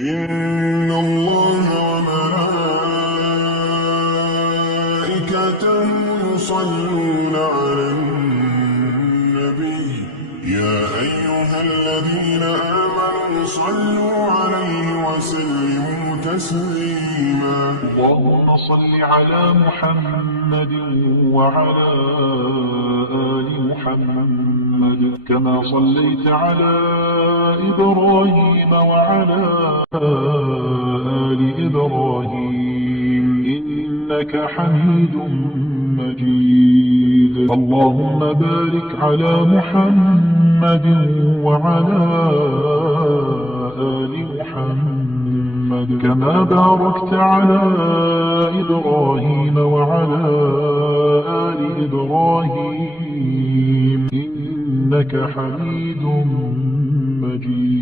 إن الله وملائكته يصلون على النبي يا أيها الذين آمنوا صلوا عليه وسلموا تسليما اللهم صل على محمد وعلى آل محمد كما صليت على إبراهيم وعلى آل إبراهيم إنك حميد مجيد. اللهم بارك على محمد وعلى آل محمد كما باركت على إبراهيم وعلى آل إبراهيم إنك حميد مجيد.